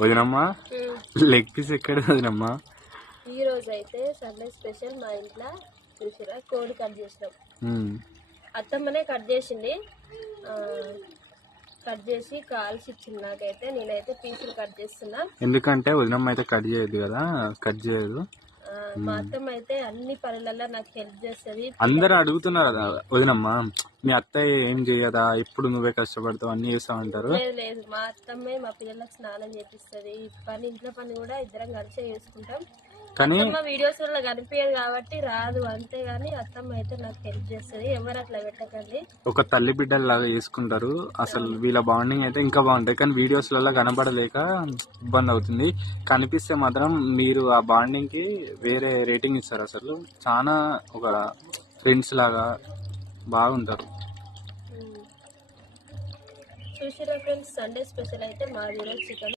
వదినమ్మా? Leg piece ఎక్కడ వదినమ్మా? ఈ రోజు అయితే సండే స్పెషల్ మా ఇంట్లో చూసిరా కోడి కట్ చేసినాం. అత్తమ్మనే కట్ చేసింది. కట్ చేసి కాల్చి ఇచ్చింది నాకైతే. నేనైతే పీసులు కట్ చేస్తున్నా. ఎందుకంటే వదినమ్మ అయితే కట్ చేయదు కదా కట్ చేయదు. మా అత్తమ్మ అయితే అన్ని పనులలో నాకు హెల్ప్ చేస్తుంది. అందరూ అడుగుతున్నారు కదా వదినమ్మ మీ అత్తయ్య ఏం చేయదా ఇప్పుడు నువ్వే కష్టపడతావు అన్ని చేస్తావు లేదు లేదు మా అత్తమ్మే మా పిల్లలకు స్నానం చేపిస్తుంది. పని ఇంట్లో పని కూడా ఇద్దరం కలిసే చేసుకుంటాం. కానీ వీడియోస్ వల్ల కనిపించదు కాబట్టి రాదు అంతేగాని అత్తమ్మ అయితే నాకు హెల్ప్ చేస్తుంది. ఎవరు అట్లా పెట్టకండి. ఒక తల్లి బిడ్డలు లాగా చేసుకుంటారు. అసలు వీళ్ళ బాండింగ్ అయితే ఇంకా బాగుంటాయి. కానీ వీడియోస్లలో కనబడలేక ఇబ్బంది అవుతుంది. కనిపిస్తే మాత్రం మీరు ఆ బాండింగ్కి వేరే రేటింగ్ ఇస్తారు అసలు. చాలా ఒక ఫ్రెండ్స్ లాగా బాగుంటారు. చూసిరా ఫ్రెండ్స్ సండే స్పెషల్ అయితే మా ఈరోజు చికెన్